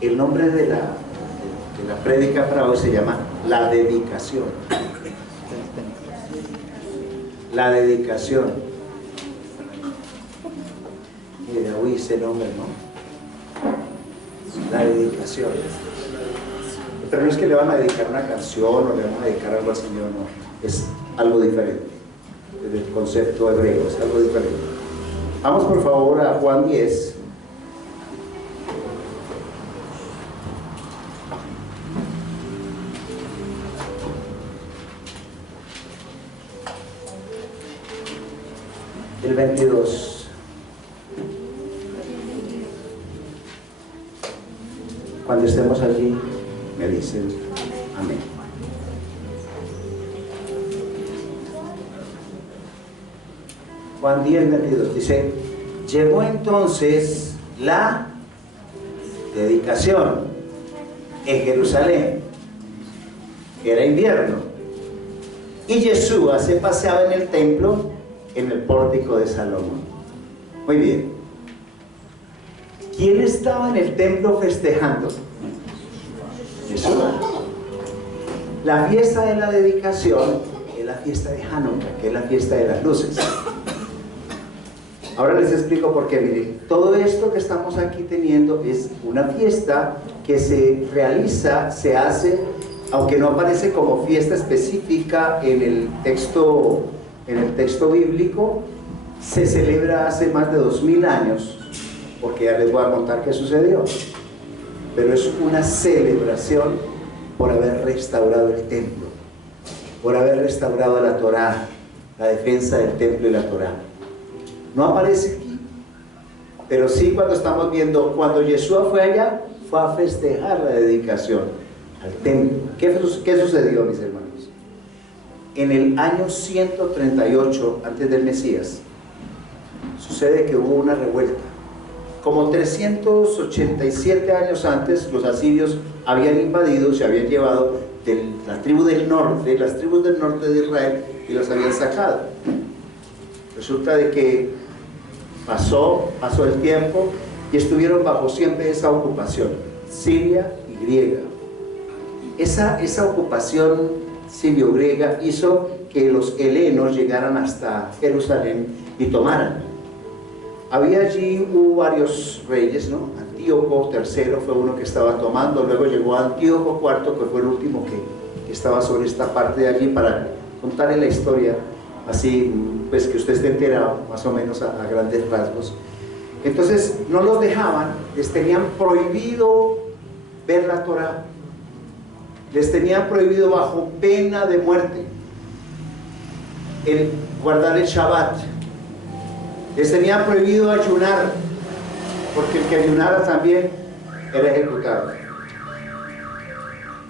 El nombre de la prédica para hoy se llama La Dedicación. La dedicación. Mira, oí ese nombre, ¿no? La dedicación. Pero no es que le van a dedicar una canción o le van a dedicar algo al Señor, no. Es algo diferente. Desde el concepto hebreo, es algo diferente. Vamos por favor a Juan 10. El 22. Cuando estemos allí, me dicen amén. Juan 10, 22 dice: llegó entonces la dedicación en Jerusalén, que era invierno, y Yeshua se paseaba en el templo, en el pórtico de Salomón. Muy bien. ¿Quién estaba en el templo festejando? Yeshua. La fiesta de la dedicación es la fiesta de Hanukkah, que es la fiesta de las luces. Ahora les explico por qué. Miren, todo esto que estamos aquí teniendo es una fiesta que se realiza, se hace, aunque no aparece como fiesta específica en el texto bíblico, se celebra hace más de 2000 años, porque ya les voy a contar qué sucedió. Pero es una celebración por haber restaurado el templo, por haber restaurado la Torá, la defensa del templo y la Torá. No aparece aquí, pero sí cuando estamos viendo, cuando Yeshua fue allá, fue a festejar la dedicación al templo. ¿Qué sucedió, mis hermanos? En el año 138 antes del Mesías, sucede que hubo una revuelta. Como 387 años antes, los asirios habían invadido, se habían llevado las tribus del norte de Israel y las habían sacado. Resulta de que pasó el tiempo y estuvieron bajo siempre esa ocupación, siria y griega. Esa ocupación sirio-griega hizo que los helenos llegaran hasta Jerusalén y tomaran. Hubo varios reyes, ¿no? Antíoco III fue uno que estaba tomando, luego llegó Antíoco IV, que fue el último que estaba sobre esta parte de allí, para contarle la historia, así pues que usted esté enterado, más o menos a grandes rasgos. Entonces no los dejaban, les tenían prohibido ver la Torá, les tenían prohibido bajo pena de muerte el guardar el Shabbat, les tenían prohibido ayunar, porque el que ayunara también era ejecutado.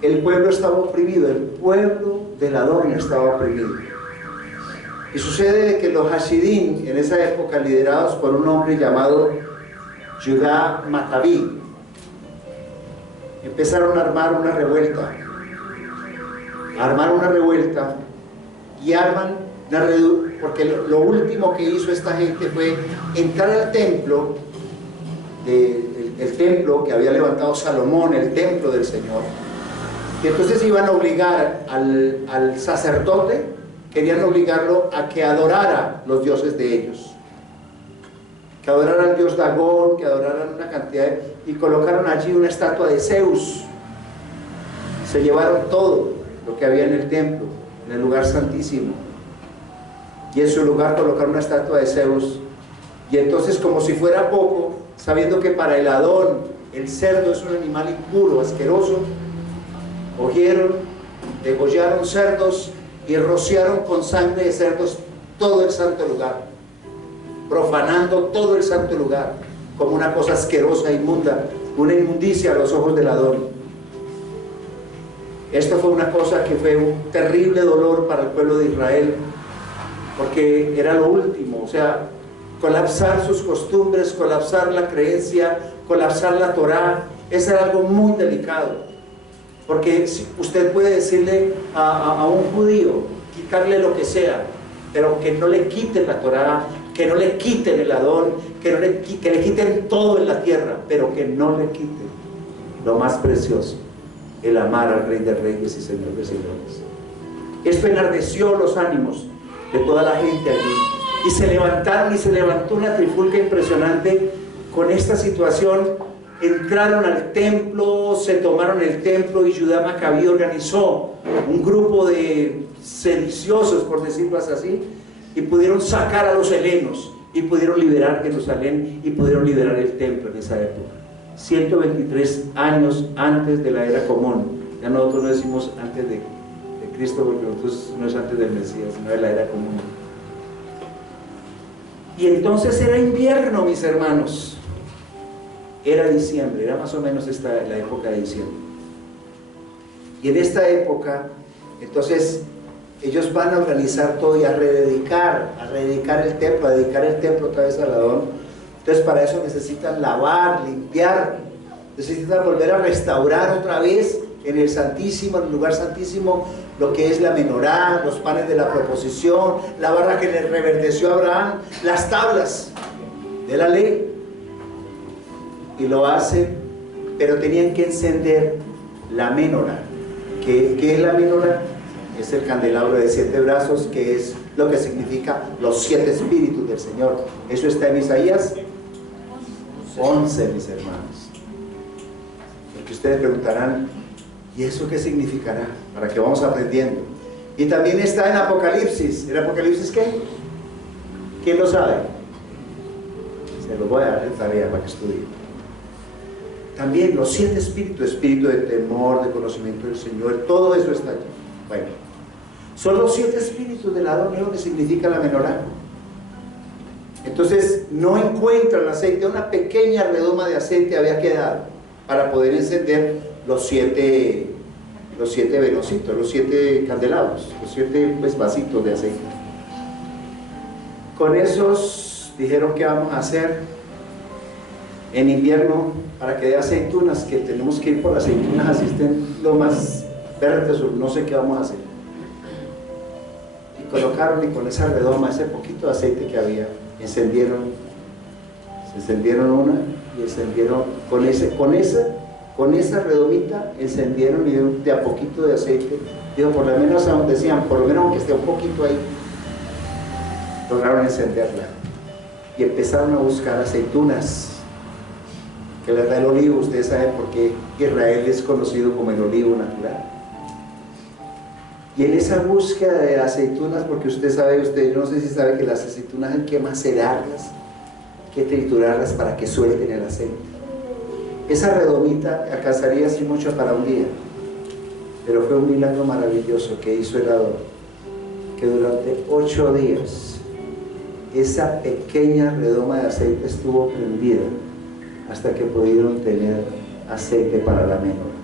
El pueblo estaba oprimido, el pueblo del Adón estaba oprimido. Y sucede que los Hasidim, en esa época liderados por un hombre llamado Judá Maccabí, empezaron a armar una revuelta. Y arman porque lo último que hizo esta gente fue entrar al templo, el templo que había levantado Salomón, el templo del Señor. Y entonces iban a obligar al sacerdote, querían obligarlo a que adorara los dioses de ellos, que adoraran al dios Dagón, que adoraran una cantidad y colocaron allí una estatua de Zeus. Se llevaron todo lo que había en el templo, en el lugar santísimo, y en su lugar colocaron una estatua de Zeus. Y entonces, como si fuera poco, sabiendo que para el Adón el cerdo es un animal impuro, asqueroso, cogieron, degollaron cerdos y rociaron con sangre de cerdos todo el santo lugar, profanando todo el santo lugar como una cosa asquerosa, inmunda, una inmundicia a los ojos del Adón. Esto fue una cosa que fue un terrible dolor para el pueblo de Israel, porque era lo último, o sea, colapsar sus costumbres, colapsar la creencia, colapsar la Torá, eso era algo muy delicado. Porque usted puede decirle a un judío, quitarle lo que sea, pero que no le quiten la Torá, que no le quiten el Adón, que le quiten todo en la tierra, pero que no le quiten lo más precioso, el amar al Rey de Reyes y Señor de Señores. Esto enardeció los ánimos de toda la gente allí, y se levantaron, y se levantó una trifulca impresionante con esta situación. Entraron al templo, se tomaron el templo, y Judá Macabí organizó un grupo de sediciosos, por decirlo así, y pudieron sacar a los helenos, y pudieron liberar Jerusalén, y pudieron liberar el templo en esa época. 123 años antes de la era común. Ya nosotros no decimos antes de Cristo, porque nosotros no es antes del Mesías, sino de la era común. Y entonces era invierno, mis hermanos. Era diciembre, era más o menos la época de diciembre. Y en esta época, entonces, ellos van a organizar todo y a rededicar el templo, a dedicar el templo otra vez al Adón. Entonces, para eso necesitan lavar, limpiar, necesitan volver a restaurar otra vez en el Santísimo, en el lugar santísimo, lo que es la menorá, los panes de la proposición, la barra que le reverdeció a Abraham, las tablas de la ley. Y lo hacen, pero tenían que encender la menorá. ¿Qué es la menorá? Es el candelabro de 7 brazos, que es lo que significa los 7 espíritus del Señor. Eso está en Isaías 11, mis hermanos. Porque ustedes preguntarán, ¿y eso qué significará? Para que vamos aprendiendo. Y también está en Apocalipsis. ¿En Apocalipsis qué? ¿Quién lo sabe? Se lo voy a dar de tarea para que estudien. También los 7 espíritus, espíritu de temor, de conocimiento del Señor, todo eso está allí. Bueno, son los 7 espíritus del Adón, es lo que significa la menorá. Entonces no encuentran el aceite, una pequeña redoma de aceite había quedado para poder encender los 7 velocitos, los 7 candelabros, los 7 vasitos de aceite. Con esos dijeron, ¿qué vamos a hacer en invierno para que dé aceitunas? Que tenemos que ir por aceitunas, así estén lo más verdes, no sé qué vamos a hacer. Y colocaron, y con esa redoma, ese poquito de aceite que había, se encendieron una, y encendieron con esa redomita, encendieron, y de a poquito de aceite, digo, por lo menos, decían, por lo menos aunque esté un poquito ahí, lograron encenderla. Y empezaron a buscar aceitunas, que les da el olivo. Ustedes saben por qué Israel es conocido como el olivo natural. Y en esa búsqueda de aceitunas, porque usted no sé si sabe que las aceitunas hay que macerarlas, hay que triturarlas para que suelten el aceite. Esa redomita alcanzaría así mucho para un día, pero fue un milagro maravilloso que hizo el Adón, que durante 8 días esa pequeña redoma de aceite estuvo prendida hasta que pudieron tener aceite para la menorá.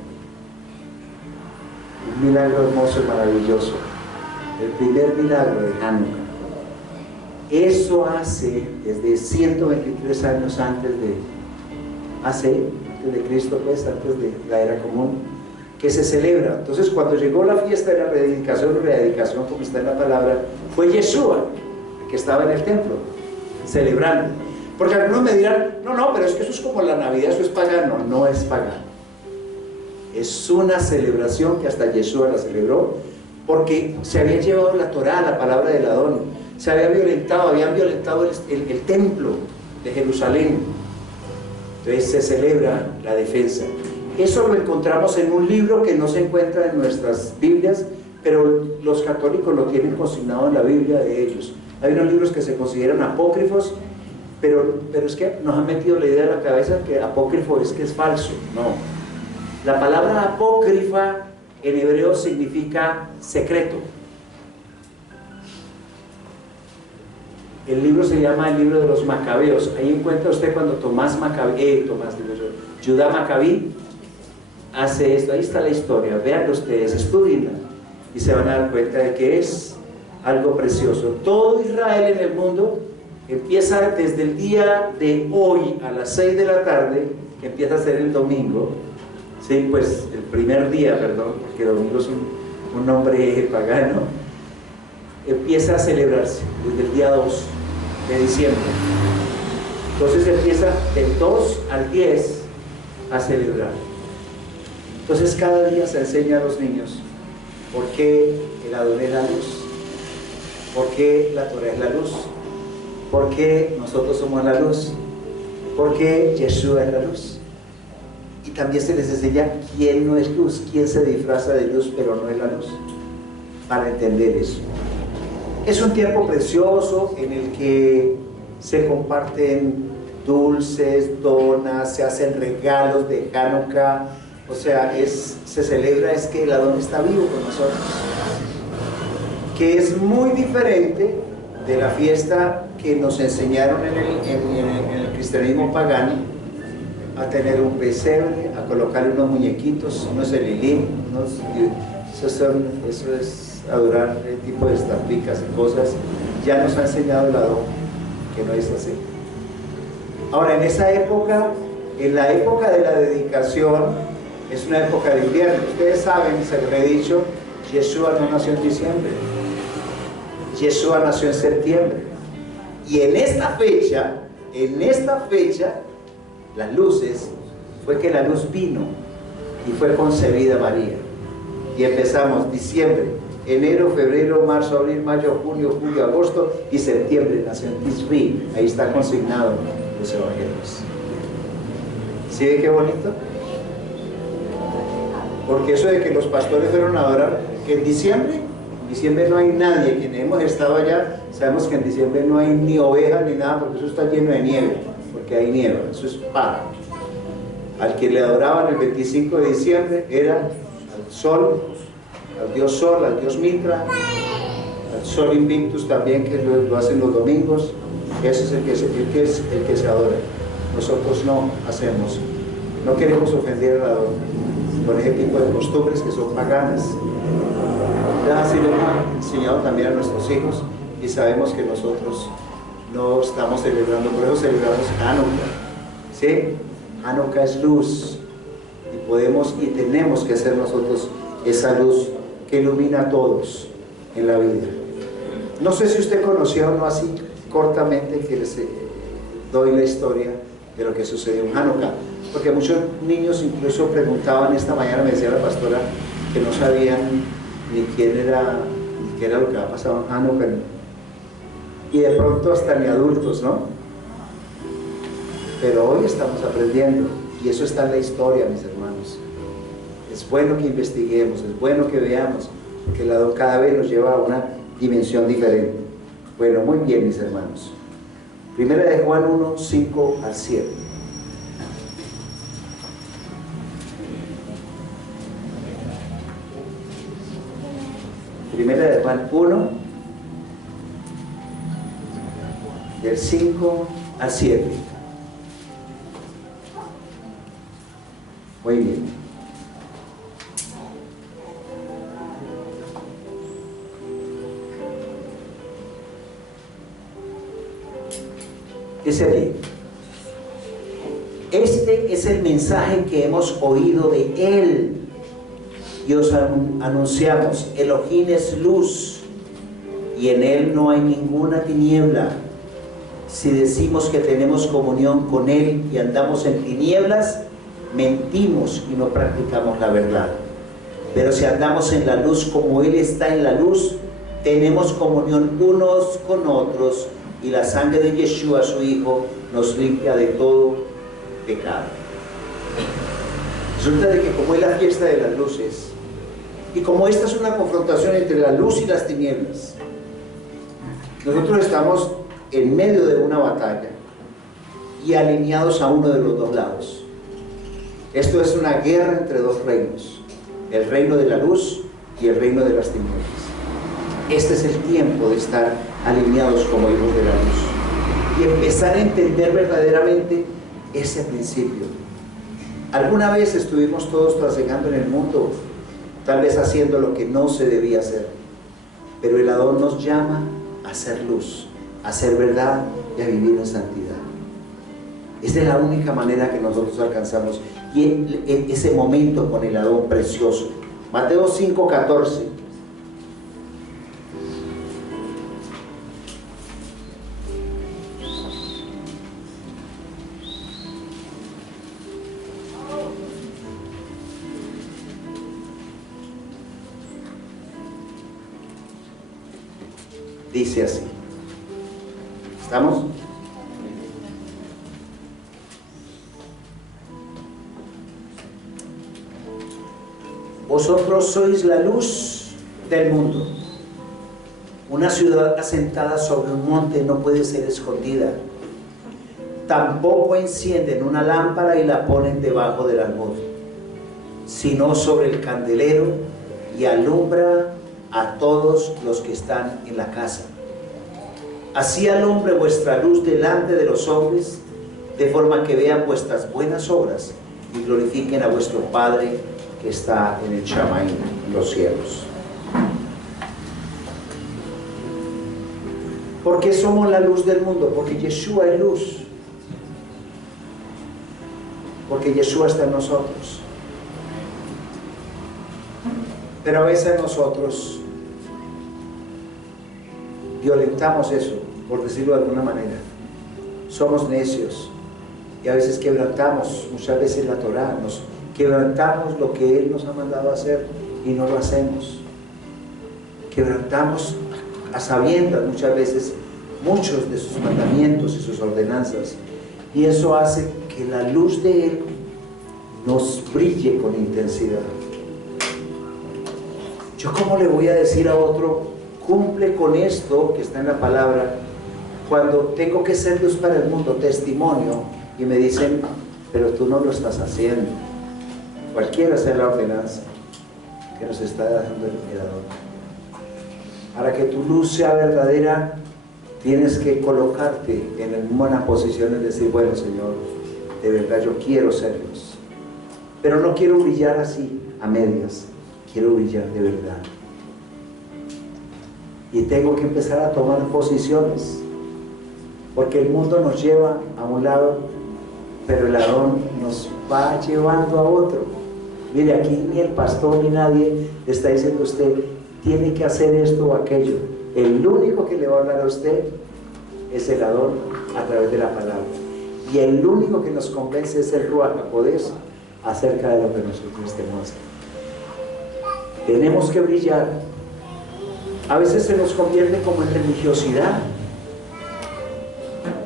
Un milagro hermoso y maravilloso, el primer milagro de Hanukkah. Eso hace desde 123 años antes de Cristo, pues, antes de la era común, que se celebra. Entonces, cuando llegó la fiesta de la rededicación como está en la palabra, fue Yeshua el que estaba en el templo celebrando. Porque algunos me dirán, no, pero es que eso es como la Navidad, eso es pagano. No es pagano, es una celebración que hasta Yeshua la celebró, porque se había llevado la Torá, la palabra del Adón, habían violentado el templo de Jerusalén. Entonces se celebra la defensa. Eso lo encontramos en un libro que no se encuentra en nuestras Biblias, pero los católicos lo tienen consignado en la Biblia de ellos. Hay unos libros que se consideran apócrifos, pero es que nos han metido la idea en la cabeza que apócrifo es que es falso. No, la palabra apócrifa en hebreo significa secreto. El libro se llama el libro de los Macabeos. Ahí encuentra usted cuando Judá Macabí hace esto. Ahí está la historia, veanlo ustedes, estudienla y se van a dar cuenta de que es algo precioso. Todo Israel en el mundo empieza desde el día de hoy a las 6 de la tarde, que empieza a ser el domingo, sí, pues el primer día, perdón, porque domingo es un nombre pagano, empieza a celebrarse desde el día 2 de diciembre. Entonces empieza del 2 al 10 a celebrar. Entonces cada día se enseña a los niños por qué el Adón es la luz, por qué la Torah es la luz, por qué nosotros somos la luz, por qué Yeshua es la luz. Y también se les enseña quién no es luz, quién se disfraza de luz pero no es la luz, para entender eso. Es un tiempo precioso en el que se comparten dulces, donas, se hacen regalos de Hanukkah, o sea, se celebra es que el Adón está vivo con nosotros, que es muy diferente de la fiesta que nos enseñaron en el cristianismo pagano, a tener un pesebre, a colocarle unos muñequitos, unos elilim, eso es adorar el tipo de estampicas y cosas. Ya nos ha enseñado el Adón que no es así. Ahora, en esa época, en la época de la dedicación, es una época de invierno. Ustedes saben, se lo he dicho, Yeshua no nació en diciembre, Yeshua nació en septiembre. Y en esta fecha, las luces, fue que la luz vino y fue concebida María. Y empezamos diciembre, enero, febrero, marzo, abril, mayo, junio, julio, agosto y septiembre nació en Tisri. Ahí está consignado los evangelios. ¿Sí ve qué bonito? Porque eso de que los pastores fueron a adorar, que en diciembre no hay nadie. Quienes hemos estado allá sabemos que en diciembre no hay ni ovejas ni nada, porque eso está lleno de nieve, porque hay nieve, eso es paja. Al que le adoraban el 25 de diciembre era al sol, al dios Mitra, al sol Invictus también, que lo hacen los domingos. Ese es el que se adora. Nosotros no hacemos, no queremos ofender al Adón con ese tipo de costumbres que son paganas. Así lo hemos enseñado también a nuestros hijos, y sabemos que nosotros no estamos celebrando, por eso celebramos Hanukkah, ¿sí? Hanukkah es luz, y podemos y tenemos que ser nosotros esa luz que ilumina a todos en la vida. No sé si usted conoció o no, así cortamente, que les doy la historia de lo que sucedió en Hanukkah, porque muchos niños incluso preguntaban esta mañana, me decía la pastora, que no sabían ni qué era lo que había pasado en Hanukkah, y de pronto hasta ni adultos, ¿no? Pero hoy estamos aprendiendo, y eso está en la historia, mis hermanos. Es bueno que investiguemos, es bueno que veamos, porque el Adón cada vez nos lleva a una dimensión diferente. Bueno, muy bien, mis hermanos. Primera de Juan 1, 5 al 7. Primera de Juan 1, del 5 al 7. Muy bien. Dice ahí: este es el mensaje que hemos oído de Él y os anunciamos. Elohim es luz y en Él no hay ninguna tiniebla. Si decimos que tenemos comunión con Él y andamos en tinieblas, mentimos y no practicamos la verdad. Pero si andamos en la luz como Él está en la luz, tenemos comunión unos con otros, y la sangre de Yeshua, su Hijo, nos limpia de todo pecado. Resulta de que como es la fiesta de las luces, y como esta es una confrontación entre la luz y las tinieblas, nosotros estamos en medio de una batalla y alineados a uno de los dos lados. Esto es una guerra entre dos reinos, el reino de la luz y el reino de las tinieblas. Este es el tiempo de estar alineados como hijos de la luz y empezar a entender verdaderamente ese principio. Alguna vez estuvimos todos trasegando en el mundo, tal vez haciendo lo que no se debía hacer, pero el Adón nos llama a hacer luz, a hacer verdad y a vivir en santidad. Esa es la única manera que nosotros alcanzamos, y en ese momento con el Adón precioso. Mateo 5:14. Dice así. ¿Estamos? Vosotros sois la luz del mundo. Una ciudad asentada sobre un monte no puede ser escondida. Tampoco encienden una lámpara y la ponen debajo del almud, sino sobre el candelero, y alumbra a todos los que están en la casa. Así alumbre vuestra luz delante de los hombres, de forma que vean vuestras buenas obras y glorifiquen a vuestro Padre que está en el Shamaim, en los cielos. ¿Por qué somos la luz del mundo? Porque Yeshua es luz. Porque Yeshua está en nosotros. Pero a veces nosotros violentamos eso, por decirlo de alguna manera. Somos necios y a veces quebrantamos, muchas veces la Torá, nos quebrantamos lo que Él nos ha mandado a hacer y no lo hacemos. Quebrantamos a sabiendas muchas veces muchos de sus mandamientos y sus ordenanzas, y eso hace que la luz de Él nos brille con intensidad. Yo, ¿cómo le voy a decir a otro, cumple con esto que está en la palabra, cuando tengo que ser luz para el mundo, testimonio, y me dicen, pero tú no lo estás haciendo? Cualquiera sea la ordenanza que nos está dando el Creador. Para que tu luz sea verdadera, tienes que colocarte en buena posición, es decir, bueno, Señor, de verdad yo quiero ser luz, pero no quiero brillar así, a medias, quiero brillar de verdad. Y tengo que empezar a tomar posiciones, porque el mundo nos lleva a un lado, pero el Adón nos va llevando a otro. Mire, aquí ni el pastor ni nadie le está diciendo a usted, tiene que hacer esto o aquello. El único que le va a hablar a usted es el Adón a través de la palabra. Y el único que nos convence es el Ruach HaKodesh acerca de lo que nosotros tenemos. Tenemos que brillar. A veces se nos convierte como en religiosidad.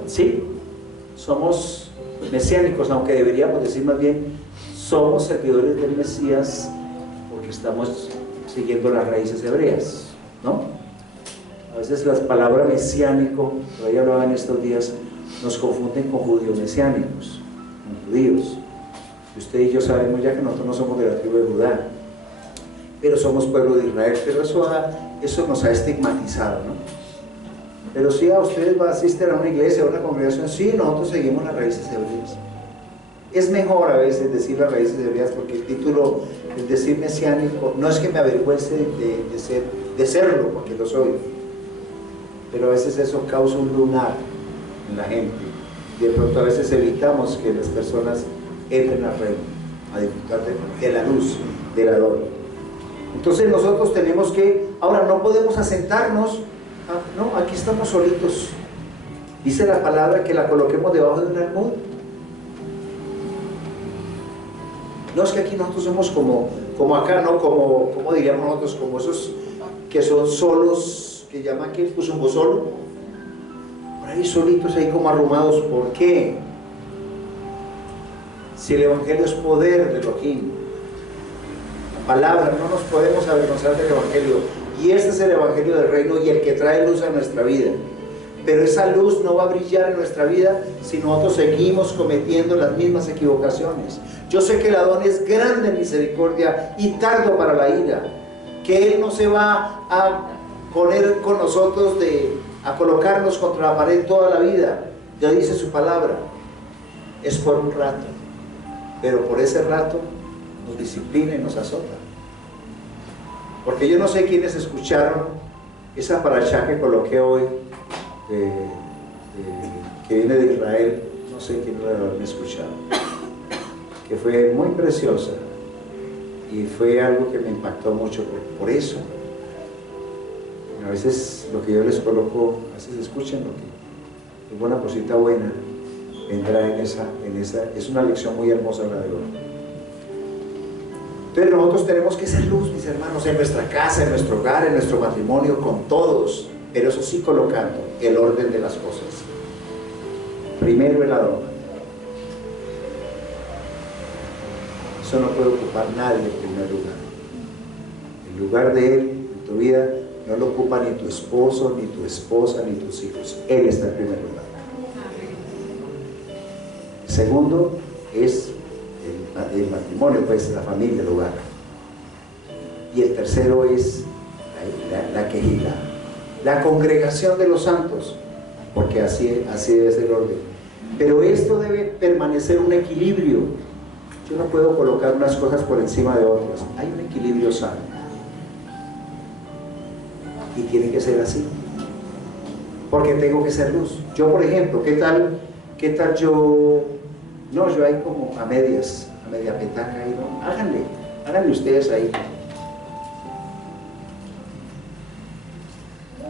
Sí, somos mesiánicos, aunque deberíamos decir más bien, somos servidores del Mesías, porque estamos siguiendo las raíces hebreas, ¿no? A veces las palabras mesiánico, todavía hablaba en estos días, nos confunden con judíos mesiánicos, con judíos. Y usted y yo sabemos ya que nosotros no somos de la tribu de Judá, pero somos pueblo de Israel, pero eso nos ha estigmatizado, ¿no? Pero si a ustedes asisten a una iglesia, a una congregación, sí, nosotros seguimos las raíces hebreas. Es mejor a veces decir las raíces hebreas, porque el título, el decir mesiánico, no es que me avergüence de serlo, porque lo soy, pero a veces eso causa un lunar en la gente. De pronto a veces evitamos que las personas entren al reino, a disfrutar de la luz, del Adón. Entonces nosotros tenemos que, ahora no podemos asentarnos, no, aquí estamos solitos. Dice la palabra que la coloquemos debajo de un almud. No es que aquí nosotros somos como acá, ¿no? Como diríamos nosotros, como esos que son solos, que llaman que pues un solo. Por ahí solitos, ahí como arrumados. ¿Por qué? Si el Evangelio es poder de Elohim, la palabra, no nos podemos avergonzar del Evangelio. Y este es el Evangelio del reino y el que trae luz a nuestra vida. Pero esa luz no va a brillar en nuestra vida si nosotros seguimos cometiendo las mismas equivocaciones. Yo sé que el Adón es grande en misericordia y tardo para la ira, que Él no se va a poner con nosotros a colocarnos contra la pared toda la vida. Ya dice su palabra, es por un rato, pero por ese rato nos disciplina y nos azota. Porque yo no sé quiénes escucharon esa parashá que coloqué hoy, que viene de Israel, no sé quién lo habrán escuchado, que fue muy preciosa y fue algo que me impactó mucho por eso. A veces lo que yo les coloco, a veces escuchen lo que es buena cosita buena, vendrá en esa, es una lección muy hermosa la de hoy. Entonces nosotros tenemos que ser luz, mis hermanos, en nuestra casa, en nuestro hogar, en nuestro matrimonio, con todos. pero eso sí colocando el orden de las cosas. Primero el Adón. Eso no puede ocupar nadie en primer lugar. El lugar de Él en tu vida no lo ocupa ni tu esposo, ni tu esposa, ni tus hijos. Él está en primer lugar. Segundo es el matrimonio, pues la familia, el hogar. Y el tercero es la quejila, la congregación de los santos, porque así debe ser el orden. Pero esto debe permanecer un equilibrio. Yo no puedo colocar unas cosas por encima de otras. Hay un equilibrio sano. Y tiene que ser así. Porque tengo que ser luz. Yo, por ejemplo, ¿qué tal yo? No, yo ahí como a media petaca ahí, ¿no? Háganle ustedes ahí.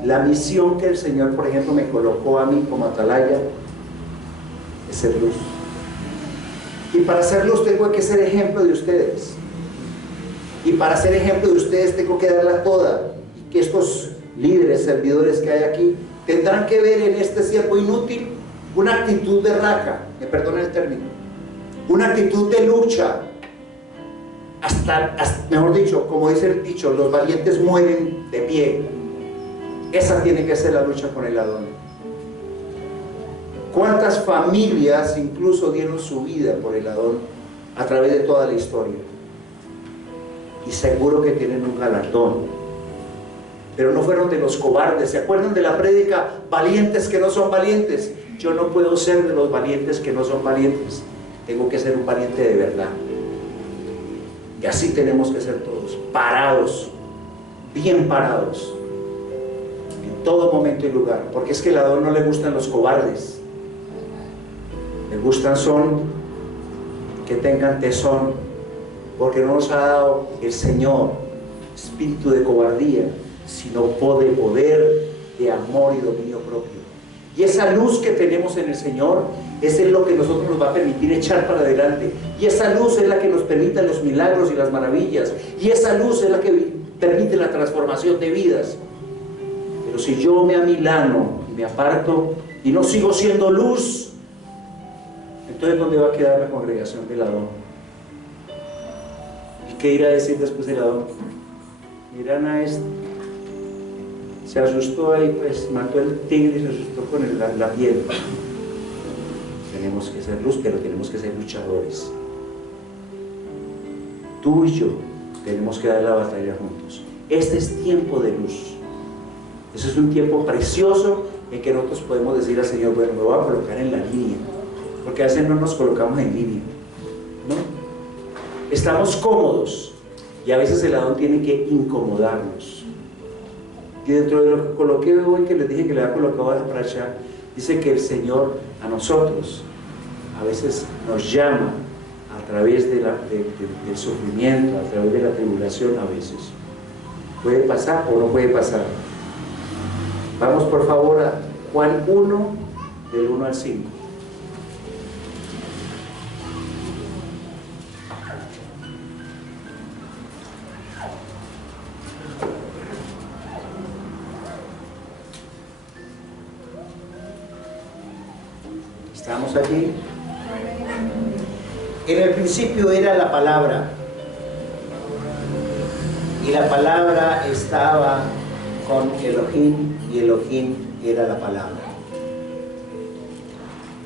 La misión que el Señor, por ejemplo, me colocó a mí como atalaya es ser luz. Y para ser luz tengo que ser ejemplo de ustedes. Y para ser ejemplo de ustedes tengo que darla toda. Y que estos líderes, servidores que hay aquí, tendrán que ver en este siervo inútil una actitud de raca, me perdonen el término, una actitud de lucha. Hasta, mejor dicho, como dice el dicho, los valientes mueren de pie. Esa tiene que ser la lucha con el Adón. ¿Cuántas familias incluso dieron su vida por el Adón a través de toda la historia? Y seguro que tienen un galardón. Pero no fueron de los cobardes. ¿Se acuerdan de la prédica? Valientes que no son valientes. Yo no puedo ser de los valientes que no son valientes. Tengo que ser un valiente de verdad. Y así tenemos que ser todos. Parados. Bien parados. En todo momento y lugar. Porque es que al Adón no le gustan los cobardes. Le gustan son que tengan tesón. Porque no nos ha dado el Señor espíritu de cobardía, sino poder, de amor y dominio propio. Y esa luz que tenemos en el Señor, es lo que nosotros nos va a permitir echar para adelante. Y esa luz es la que nos permite los milagros y las maravillas. Y esa luz es la que permite la transformación de vidas. Pero si yo me amilano y me aparto y no sigo siendo luz, entonces ¿dónde va a quedar la congregación del Adón? ¿Y qué irá a decir después del Adón? Miran a este. Se asustó ahí, pues mató el tigre y se asustó con la piel. Tenemos que ser luz, pero tenemos que ser luchadores. Tú y yo tenemos que dar la batalla juntos. Este es tiempo de luz. Eso es un tiempo precioso en que nosotros podemos decir al Señor, bueno, me voy a colocar en la línea. Porque a veces no nos colocamos en línea, ¿no? Estamos cómodos y a veces el Adón tiene que incomodarnos. Y dentro de lo que coloqué hoy, que les dije que le había colocado a la pracha, dice que el Señor a nosotros a veces nos llama a través del sufrimiento, a través de la tribulación a veces. ¿Puede pasar o no puede pasar? Vamos por favor a Juan 1, del 1 al 5. ¿Estamos aquí? En el principio era la palabra, y la palabra estaba con Elohim, y Elohim era la palabra.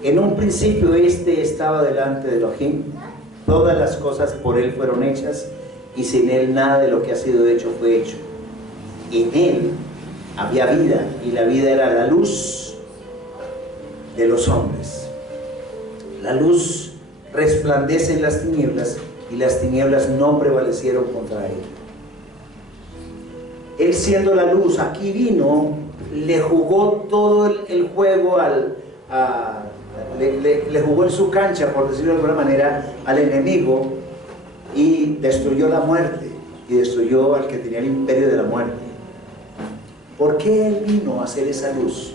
En un principio estaba delante de Elohim, todas las cosas por él fueron hechas, y sin él nada de lo que ha sido hecho fue hecho. En él había vida, y la vida era la luz de los hombres. La luz resplandece en las tinieblas, y las tinieblas no prevalecieron contra él. Él, siendo la luz, aquí vino, le jugó todo el juego le jugó en su cancha, por decirlo de alguna manera, al enemigo, y destruyó la muerte, y destruyó al que tenía el imperio de la muerte. ¿Por qué él vino a hacer esa luz?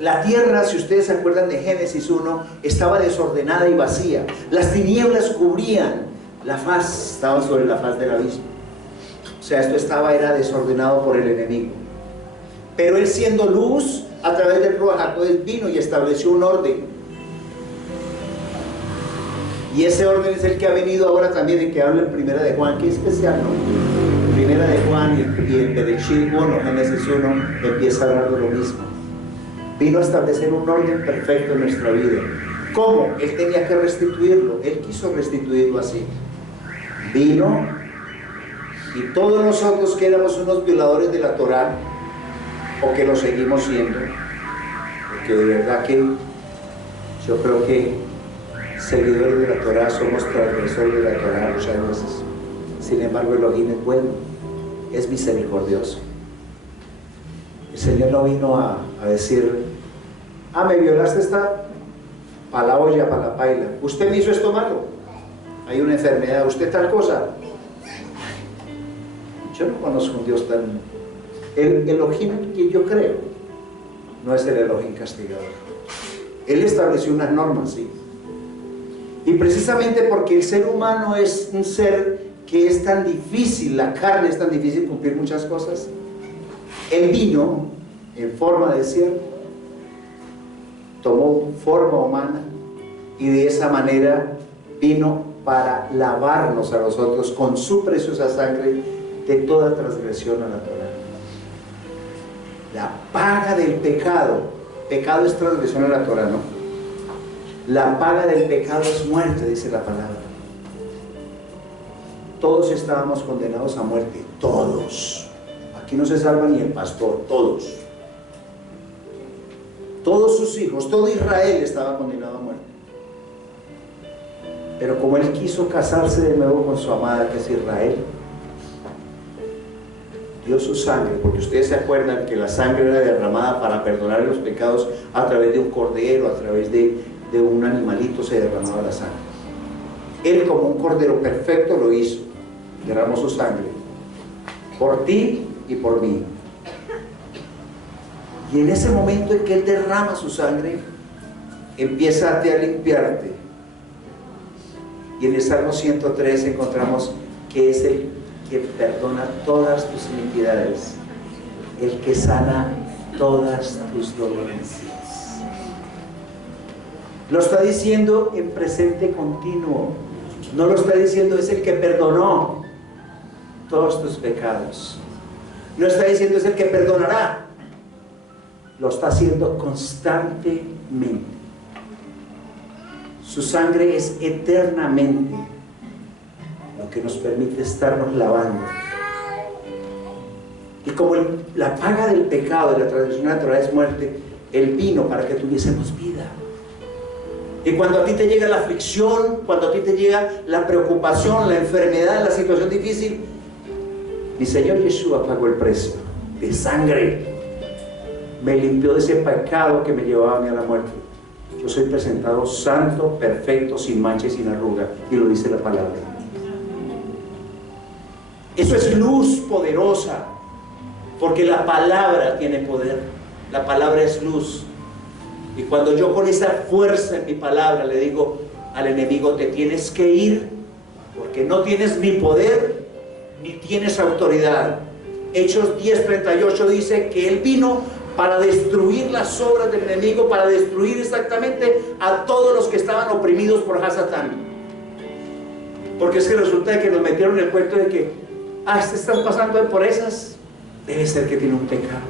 La tierra, si ustedes se acuerdan de Génesis 1, estaba desordenada y vacía. Las tinieblas cubrían la faz, estaban sobre la faz del abismo. O sea, era desordenado por el enemigo. Pero Él, siendo luz, a través del Ruach HaKodesh vino y estableció un orden. Y ese orden es el que ha venido ahora también, en que habla en Primera de Juan. Qué especial, ¿no? Primera de Juan y el Bereshit 1, Génesis 1, empieza a hablar de lo mismo. Vino a establecer un orden perfecto en nuestra vida. ¿Cómo? Él tenía que restituirlo. Él quiso restituirlo así. Vino, y todos nosotros que éramos unos violadores de la Torá, o que lo seguimos siendo, porque de verdad que yo creo que seguidores de la Torá somos transgresores de la Torá muchas veces. Sin embargo, Elohim es bueno, es misericordioso. El Señor no vino a decir: ah, me violaste, esta para la olla, para la paila, usted me hizo esto malo, hay una enfermedad, usted tal cosa. Yo no conozco un Dios tan... El Elohim que yo creo no es el Elohim castigador. Él estableció unas normas, sí. Y precisamente porque el ser humano es un ser que es tan difícil, la carne es tan difícil cumplir muchas cosas, Él vino en forma de siervo, tomó forma humana y de esa manera vino para lavarnos a nosotros con su preciosa sangre de toda transgresión a la Torá. La paga del pecado, pecado es transgresión a la Torá, ¿no? La paga del pecado es muerte, dice la palabra. Todos estábamos condenados a muerte, todos. Aquí no se salva ni el pastor, todos. Todos sus hijos, todo Israel estaba condenado a muerte. Pero como Él quiso casarse de nuevo con su amada, que es Israel, dio su sangre, porque ustedes se acuerdan que la sangre era derramada para perdonar los pecados a través de un cordero, a través de un animalito se derramaba la sangre. Él, como un cordero perfecto, lo hizo, derramó su sangre por ti y por mí. Y en ese momento en que Él derrama su sangre, empieza a limpiarte. Y en el Salmo 103 encontramos que es el que perdona todas tus iniquidades, el que sana todas tus dolencias. Lo está diciendo en presente continuo, no lo está diciendo es el que perdonó todos tus pecados, no está diciendo es el que perdonará, lo está haciendo constantemente. Su sangre es eternamente lo que nos permite estarnos lavando. Y como la paga del pecado de la transgresión natural es muerte, Él vino para que tuviésemos vida. Y cuando a ti te llega la aflicción, cuando a ti te llega la preocupación, la enfermedad, la situación difícil, mi Señor Yeshua pagó el precio de sangre. Me limpió de ese pecado que me llevaba a mí a la muerte. Yo soy presentado santo, perfecto, sin mancha y sin arruga, y lo dice la palabra. Eso es luz poderosa, porque la palabra tiene poder. La palabra es luz. Y cuando yo con esa fuerza en mi palabra le digo al enemigo: te tienes que ir, porque no tienes ni poder ni tienes autoridad. Hechos 10:38 dice que Él vino para destruir las obras del enemigo, para destruir exactamente a todos los que estaban oprimidos por Hasatán. Porque es que resulta de que nos metieron el cuento de que se están pasando por esas, debe ser que tiene un pecado.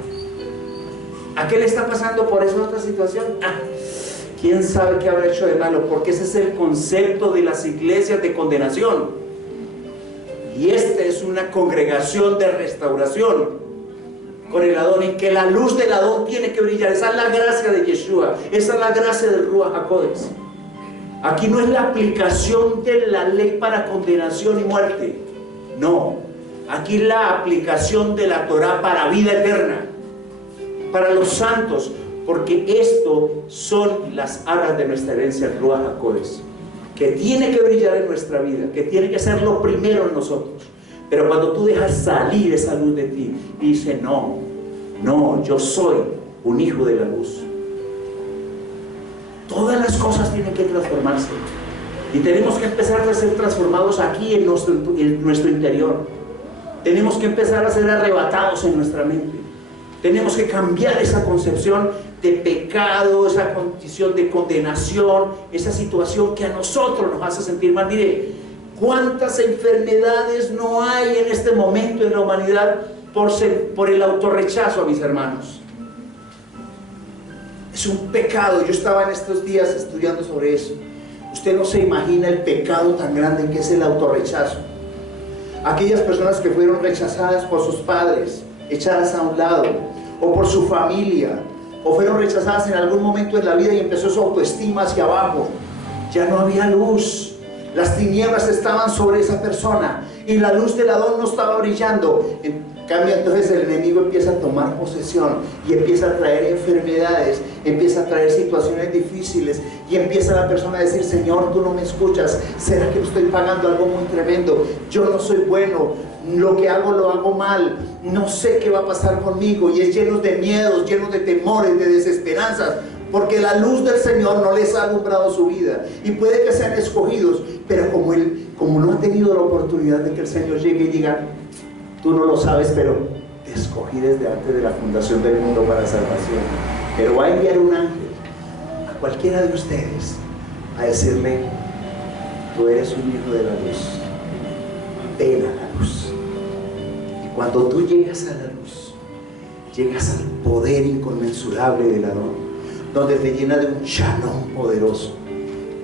¿A qué le está pasando por esa otra situación? ¿Quién sabe qué habrá hecho de malo? Porque ese es el concepto de las iglesias de condenación. Y esta es una congregación de restauración con el Adón, en que la luz del Adón tiene que brillar. Esa es la gracia de Yeshua, esa es la gracia del Ruach HaKodesh. Aquí no es la aplicación de la ley para condenación y muerte, no, aquí la aplicación de la Torah para vida eterna, para los santos, porque esto son las arras de nuestra herencia, el Ruach HaKodesh, que tiene que brillar en nuestra vida, que tiene que ser lo primero en nosotros. Pero cuando tú dejas salir esa luz de ti, dice: no, yo soy un hijo de la luz. Todas las cosas tienen que transformarse. Y tenemos que empezar a ser transformados aquí en nuestro interior. Tenemos que empezar a ser arrebatados en nuestra mente. Tenemos que cambiar esa concepción de pecado, esa condición de condenación, esa situación que a nosotros nos hace sentir mal. Mire, cuántas enfermedades no hay en este momento en la humanidad por el autorrechazo, mis hermanos. Es un pecado. Yo estaba en estos días estudiando sobre eso. Usted no se imagina el pecado tan grande que es el autorrechazo. Aquellas personas que fueron rechazadas por sus padres, echadas a un lado, o por su familia, o fueron rechazadas en algún momento de la vida y empezó su autoestima hacia abajo. Ya no había luz. Las tinieblas estaban sobre esa persona y la luz del Adón no estaba brillando. En cambio, entonces el enemigo empieza a tomar posesión y empieza a traer enfermedades, empieza a traer situaciones difíciles y empieza la persona a decir: Señor, tú no me escuchas, ¿será que estoy pagando algo muy tremendo? Yo no soy bueno, lo que hago lo hago mal, no sé qué va a pasar conmigo. Y es lleno de miedos, lleno de temores, de desesperanzas, porque la luz del Señor no les ha alumbrado su vida. Y puede que sean escogidos, pero como no han tenido la oportunidad de que el Señor llegue y diga: tú no lo sabes, pero te escogí desde antes de la fundación del mundo para salvación. Pero va a enviar un ángel a cualquiera de ustedes a decirle: tú eres un hijo de la luz, ven a la luz. Y cuando tú llegas a la luz, llegas al poder inconmensurable del Adón, donde te llena de un shalom poderoso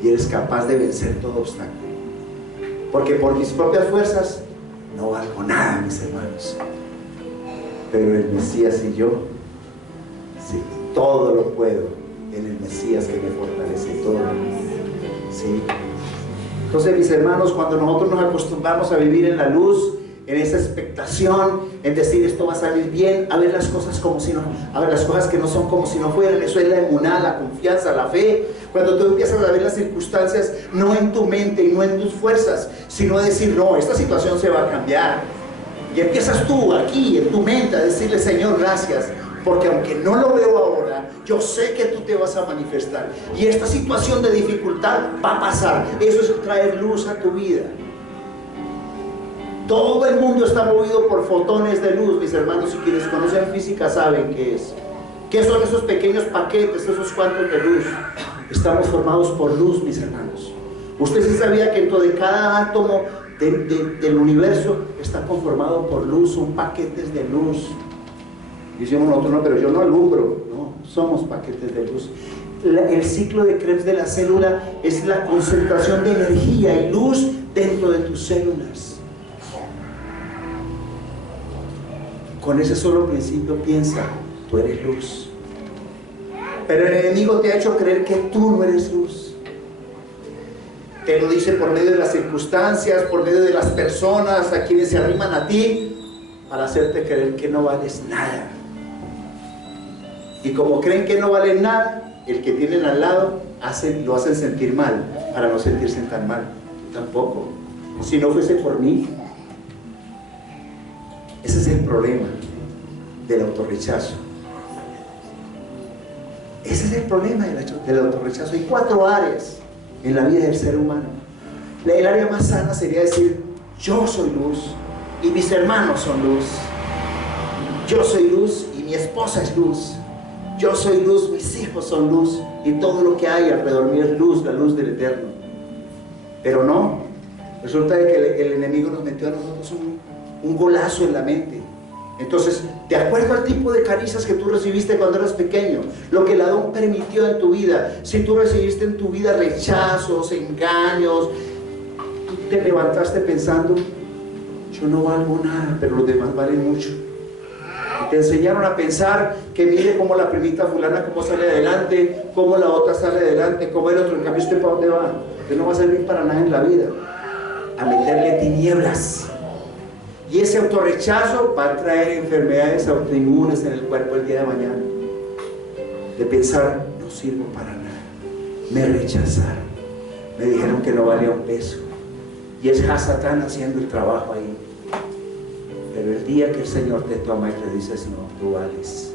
y eres capaz de vencer todo obstáculo. Porque por mis propias fuerzas no valgo nada, mis hermanos, pero el Mesías y yo, sí, todo lo puedo en el Mesías que me fortalece todo. ¿Sí? Entonces, mis hermanos, cuando nosotros nos acostumbramos a vivir en la luz, en esa expectación, en decir esto va a salir bien, a ver las cosas como si no, a ver las cosas que no son como si no fueran, eso es la emuná, la confianza, la fe. Cuando tú empiezas a ver las circunstancias no en tu mente y no en tus fuerzas, sino a decir: no, esta situación se va a cambiar. Y empiezas tú aquí en tu mente a decirle: Señor, gracias, porque aunque no lo veo ahora, yo sé que tú te vas a manifestar y esta situación de dificultad va a pasar. Eso es traer luz a tu vida. Todo el mundo está movido por fotones de luz, mis hermanos, y quienes conocen física saben qué es. ¿Qué son esos pequeños paquetes, esos cuantos de luz? Estamos formados por luz, mis hermanos. Usted sí sabía que dentro de cada átomo del universo está conformado por luz, son paquetes de luz. Decimos nosotros: no, pero yo no alumbro. No, somos paquetes de luz. El ciclo de Krebs de la célula es la concentración de energía y luz dentro de tus células. Con ese solo principio piensa: tú eres luz. Pero el enemigo te ha hecho creer que tú no eres luz. Te lo dice por medio de las circunstancias, por medio de las personas a quienes se arriman a ti, para hacerte creer que no vales nada. Y como creen que no valen nada, el que tienen al lado lo hacen sentir mal, para no sentirse tan mal. Tampoco. Si no fuese por mí. Ese es el problema del autorrechazo. Ese es el problema del autorrechazo. Hay 4 áreas en la vida del ser humano. El área más sana sería decir: yo soy luz y mis hermanos son luz. Yo soy luz y mi esposa es luz. Yo soy luz, mis hijos son luz y todo lo que hay alrededor mío es luz, la luz del Eterno. Pero no, resulta de que el enemigo nos metió a nosotros un golazo en la mente. Entonces, de acuerdo al tipo de caricias que tú recibiste cuando eras pequeño, lo que el Adón permitió en tu vida, si tú recibiste en tu vida rechazos, engaños, tú te levantaste pensando: yo no valgo nada, pero los demás valen mucho. Y te enseñaron a pensar que mire cómo la primita fulana cómo sale adelante, cómo la otra sale adelante, cómo el otro. En cambio, ¿usted para dónde va? Usted no va a servir para nada en la vida. A meterle tinieblas. Y ese autorrechazo va a traer enfermedades autoinmunes en el cuerpo el día de mañana. De pensar: no sirvo para nada, me rechazaron, me dijeron que no valía un peso. Y es Hasatán haciendo el trabajo ahí. Pero el día que el Señor te toma y te dices: no, tú vales.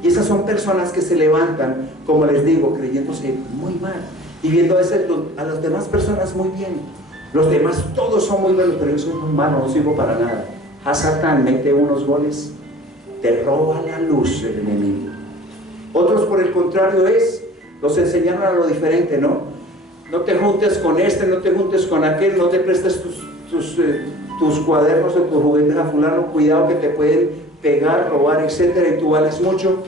Y esas son personas que se levantan, como les digo, creyéndose muy mal y viendo a veces a las demás personas muy bien. Los demás todos son muy buenos, pero yo soy muy malo, no sirvo para nada. Hasatán mete unos goles te roba la luz el enemigo. Otros, por el contrario, los enseñaron a lo diferente, ¿no? No te juntes con este, no te juntes con aquel, no te prestes tus cuadernos o tus juguetes a fulano, cuidado que te pueden pegar, robar, etcétera, y tú vales mucho.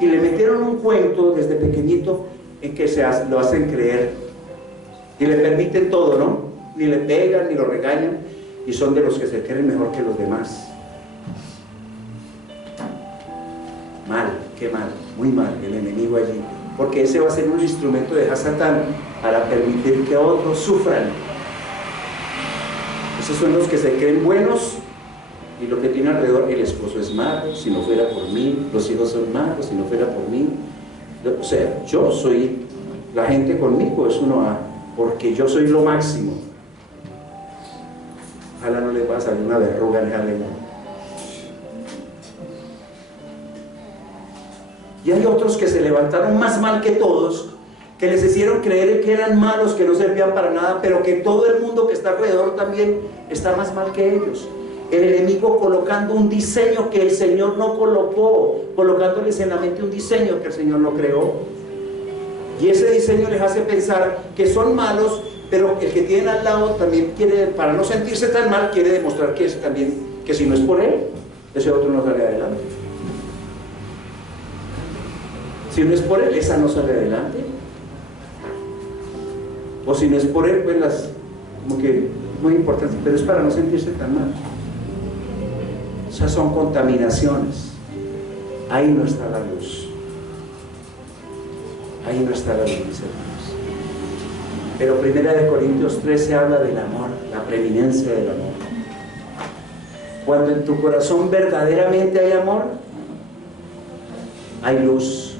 Y le metieron un cuento desde pequeñito en que lo hacen creer y le permiten todo, ¿no? Ni le pegan, ni lo regañan, y son de los que se creen mejor que los demás. Mal, qué mal, muy mal el enemigo allí, porque ese va a ser un instrumento de Satán para permitir que otros sufran. Esos son los que se creen buenos, y lo que tiene alrededor: el esposo es malo, si no fuera por mí; los hijos son malos, si no fuera por mí. O sea, yo soy, la gente conmigo es porque yo soy lo máximo. Ojalá no le va a salir una verruga en la lengua. Y hay otros que se levantaron más mal que todos, que les hicieron creer que eran malos, que no servían para nada, pero que todo el mundo que está alrededor también está más mal que ellos. El enemigo colocando un diseño que el Señor no colocó, colocándoles en la mente un diseño que el Señor no creó. Y ese diseño les hace pensar que son malos, pero el que tienen al lado también quiere, para no sentirse tan mal, quiere demostrar que si no es por él, ese otro no sale adelante. Si no es por él, esa no sale adelante. O si no es por él, pues como que muy importante, pero es para no sentirse tan mal. Esas son contaminaciones. Ahí no está la luz. Ahí no está la luz, mis hermanos. Pero 1 Corintios 13 habla del amor, la preeminencia del amor. Cuando en tu corazón verdaderamente hay amor, hay luz.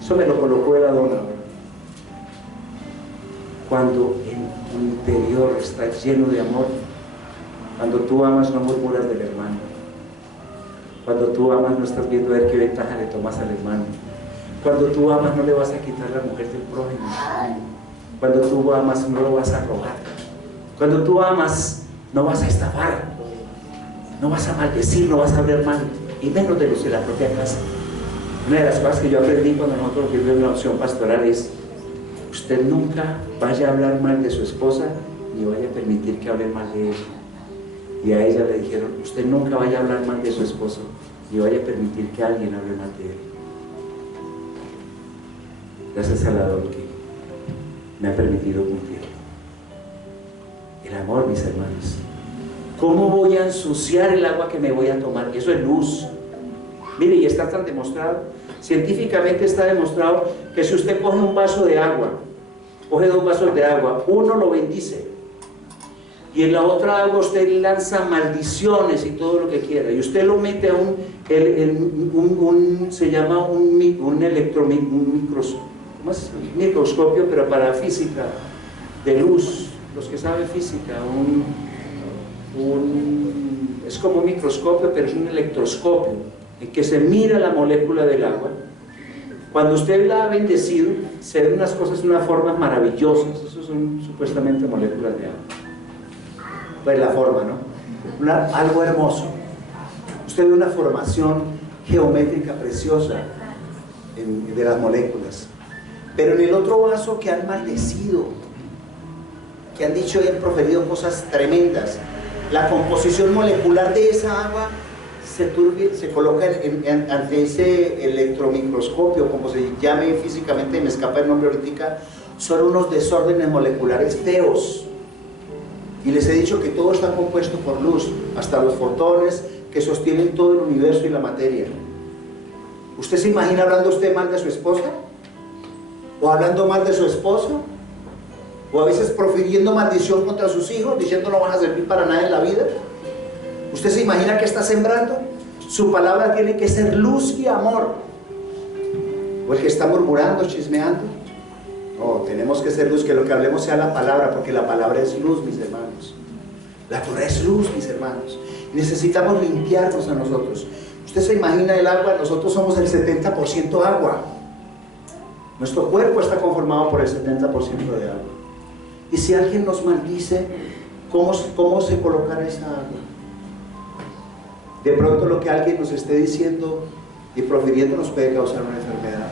Eso me lo colocó el Adón ahora. Cuando en tu interior está lleno de amor, cuando tú amas no murmuras del hermano, cuando tú amas no estás viendo a ver qué ventaja le tomas al hermano, cuando tú amas no le vas a quitar la mujer del prójimo, cuando tú amas no lo vas a robar, cuando tú amas no vas a estafar, no vas a maldecir, no vas a hablar mal, y menos de los de la propia casa. Una de las cosas que yo aprendí cuando nosotros vivimos una opción pastoral es: usted nunca vaya a hablar mal de su esposa, ni vaya a permitir que hable mal de ella. Y a ella le dijeron: usted nunca vaya a hablar mal de su esposo, ni vaya a permitir que alguien hable mal de él. Gracias al Adón que me ha permitido cumplir. El amor, mis hermanos. ¿Cómo voy a ensuciar el agua que me voy a tomar? Eso es luz. Mire, y está tan demostrado, científicamente está demostrado que si usted coge un vaso de agua, coge 2 vasos de agua, uno lo bendice, y en la otra agua usted lanza maldiciones y todo lo que quiera, y usted lo mete a se llama un microscopio, pero para física, de luz, los que saben física, es como un microscopio, pero es un electroscopio, en que se mira la molécula del agua. Cuando usted la ha bendecido, se ven unas cosas, unas formas maravillosas. Eso son supuestamente moléculas de agua. Pues la forma, ¿no? Algo hermoso. Usted ve una formación geométrica preciosa de las moléculas. Pero en el otro vaso que han maldecido, que han dicho y han proferido cosas tremendas, la composición molecular de esa agua se coloca ante ese electromicroscopio, como se llame físicamente, me escapa el nombre ahorita, son unos desórdenes moleculares feos. Y les he dicho que todo está compuesto por luz, hasta los fotones que sostienen todo el universo y la materia. ¿Usted se imagina hablando usted mal de su esposa? ¿O hablando mal de su esposo? ¿O a veces profiriendo maldición contra sus hijos, diciendo no van a servir para nada en la vida? ¿Usted se imagina que está sembrando? Su palabra tiene que ser luz y amor. ¿O el que está murmurando, chismeando? No, tenemos que ser luz, que lo que hablemos sea la palabra, porque la palabra es luz, mis hermanos. La Torah es luz, mis hermanos. Necesitamos limpiarnos a nosotros. Usted se imagina el agua, nosotros somos el 70% agua. Nuestro cuerpo está conformado por el 70% de agua. Y si alguien nos maldice, ¿cómo se colocará esa agua? De pronto lo que alguien nos esté diciendo y profiriendo nos puede causar una enfermedad.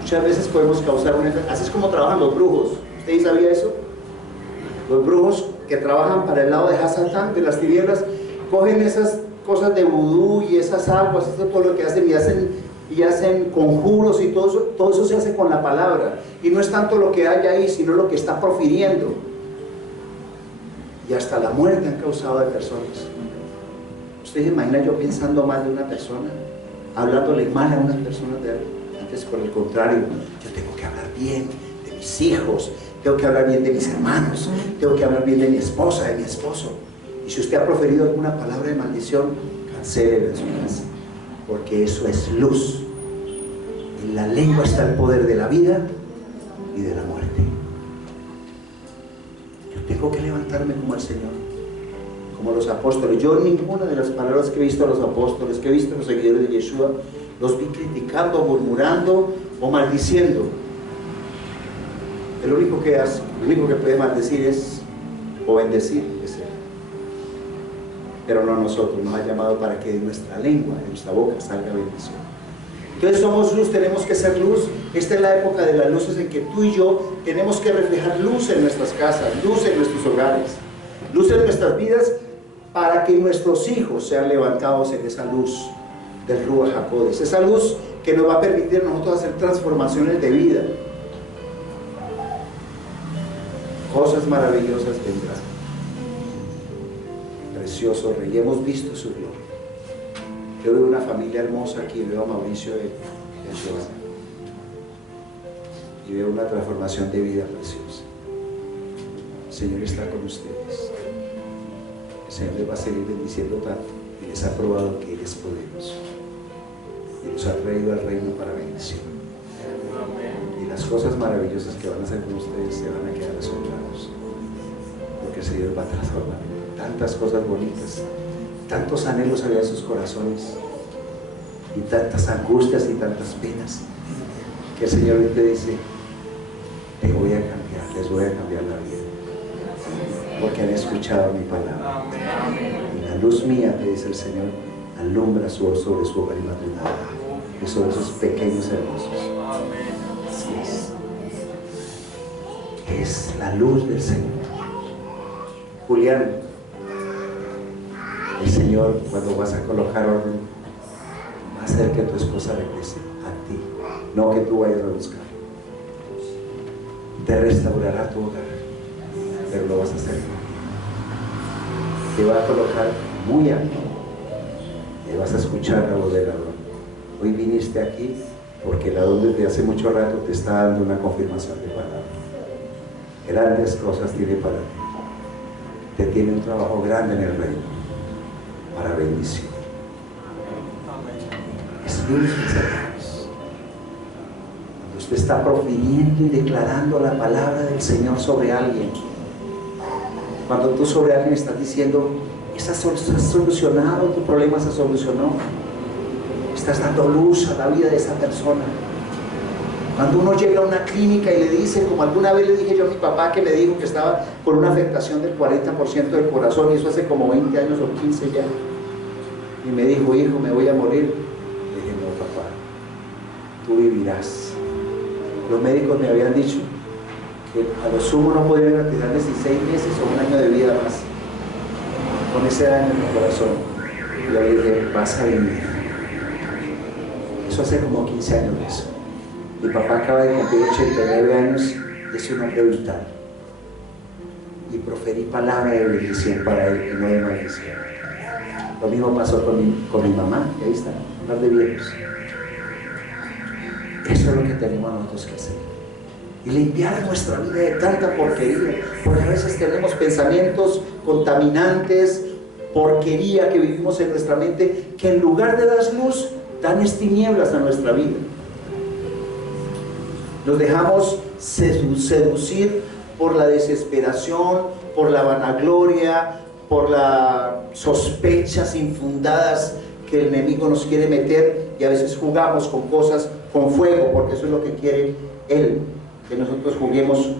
Muchas veces podemos causar una enfermedad. Así es como trabajan los brujos. ¿Usted sabía eso? Los brujos que trabajan para el lado de Hasatán, de las tinieblas, cogen esas cosas de vudú y esas aguas, todo lo que hacen y hacen conjuros y todo eso se hace con la palabra. Y no es tanto lo que hay ahí, sino lo que está profiriendo. Y hasta la muerte han causado de personas. ¿Usted se imagina yo pensando mal de una persona? Hablándole mal a una persona de algo. Antes, por el contrario, yo tengo que hablar bien de mis hijos, tengo que hablar bien de mis hermanos, tengo que hablar bien de mi esposa, de mi esposo. Y si usted ha proferido alguna palabra de maldición, cancélelo en su casa, porque eso es luz. En la lengua está el poder de la vida y de la muerte. Yo tengo que levantarme como el Señor, como los apóstoles. Yo ninguna de las palabras que he visto a los apóstoles, que he visto a los seguidores de Yeshua, los vi criticando, murmurando o maldiciendo. El único que puede maldecir es o bendecir es Él. Pero no nosotros, nos ha llamado para que de nuestra lengua, de nuestra boca salga bendición. Entonces somos luz, tenemos que ser luz. Esta es la época de las luces en que tú y yo tenemos que reflejar luz en nuestras casas, luz en nuestros hogares, luz en nuestras vidas, para que nuestros hijos sean levantados en esa luz del Ruach HaKodesh, esa luz que nos va a permitir a nosotros hacer transformaciones de vida. Cosas maravillosas vendrán. Precioso Rey, hemos visto su gloria. Yo veo una familia hermosa aquí, veo a Mauricio de Giovanna, y veo una transformación de vida preciosa. El Señor está con ustedes. El Señor les va a seguir bendiciendo tanto y les ha probado que Él es poderoso y los ha traído al reino para bendición. Y las cosas maravillosas que van a hacer con ustedes se van a quedar asombrados, porque el Señor va a transformar tantas cosas bonitas, tantos anhelos había en sus corazones y tantas angustias y tantas penas, que el Señor te dice: te voy a cambiar, les voy a cambiar la vida, porque han escuchado mi palabra. Y la luz mía, te dice el Señor, alumbra sobre su hogar y matrimonio, y sobre esos pequeños hermosos. Así es la luz del Señor. Julián, el Señor, cuando vas a colocar orden, va a hacer que tu esposa regrese a ti, no que tú vayas a buscar. Te restaurará tu hogar, pero lo vas a hacer. Te va a colocar muy alto y vas a escuchar la voz del ladrón. Hoy viniste aquí porque el ladrón desde hace mucho rato te está dando una confirmación de palabra. Grandes cosas tiene para ti. Te tiene un trabajo grande en el reino, para bendición. Es luz, mis hermanos. Cuando usted está profiriendo y declarando la palabra del Señor sobre alguien, cuando tú sobre alguien estás diciendo: has solucionado, tu problema se solucionó, estás dando luz a la vida de esa persona. Cuando uno llega a una clínica y le dice, como alguna vez le dije yo a mi papá, que me dijo que estaba con una afectación del 40% del corazón, y eso hace como 20 años o 15 ya, y me dijo: hijo, me voy a morir. Le dije: no, papá, tú vivirás. Los médicos me habían dicho que a lo sumo no podían retirarles ni 6 meses o 1 año de vida más, con ese daño en el corazón. Y yo le dije: vas a vivir. Eso hace como 15 años de eso. Mi papá acaba de cumplir 89 años y es un hombre vital. Y proferí palabra de bendición para él y no de maldición. Lo mismo pasó con mi mamá, y ahí está, un par de viejos. Eso es lo que tenemos nosotros que hacer. Y limpiar nuestra vida de tanta porquería, porque a veces tenemos pensamientos contaminantes, porquería que vivimos en nuestra mente, que en lugar de dar luz, dan tinieblas a nuestra vida. Nos dejamos seducir por la desesperación, por la vanagloria, por las sospechas infundadas que el enemigo nos quiere meter, y a veces jugamos con cosas, con fuego, porque eso es lo que quiere él, que nosotros juguemos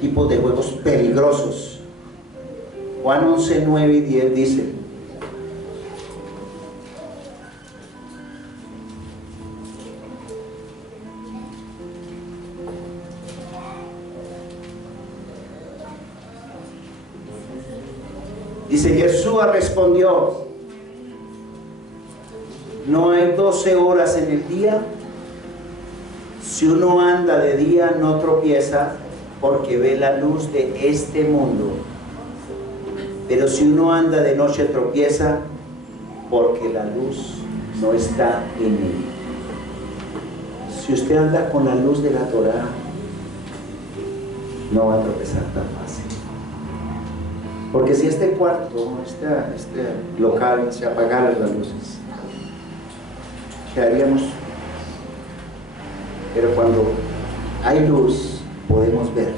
tipos de juegos peligrosos. Juan 11, 9 y 10 dice: Dice, Yeshua respondió, ¿no hay 12 horas en el día? Si uno anda de día no tropieza porque ve la luz de este mundo. Pero si uno anda de noche tropieza porque la luz no está en él. Si usted anda con la luz de la Torá, no va a tropezar tan fácil. Porque si este cuarto, este local, se apagaran las luces, ¿qué haríamos? Pero cuando hay luz, podemos ver.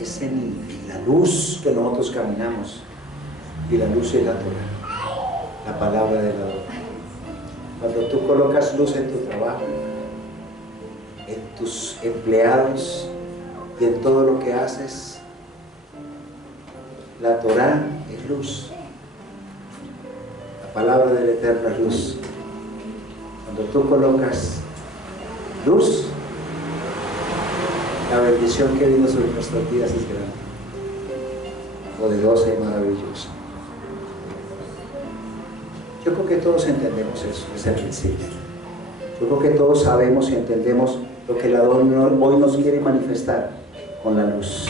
Es en la luz que nosotros caminamos, y la luz es la Torá, la palabra de la Torá. Cuando tú colocas luz en tu trabajo, en tus empleados y en todo lo que haces, la Torá es luz, la palabra del Eterno es luz. Cuando tú colocas luz, la bendición que vino sobre nuestras vidas es grande, poderosa y maravillosa. Yo creo que todos entendemos eso, es el principio. Yo creo que todos sabemos y entendemos lo que el Adón hoy nos quiere manifestar con la luz.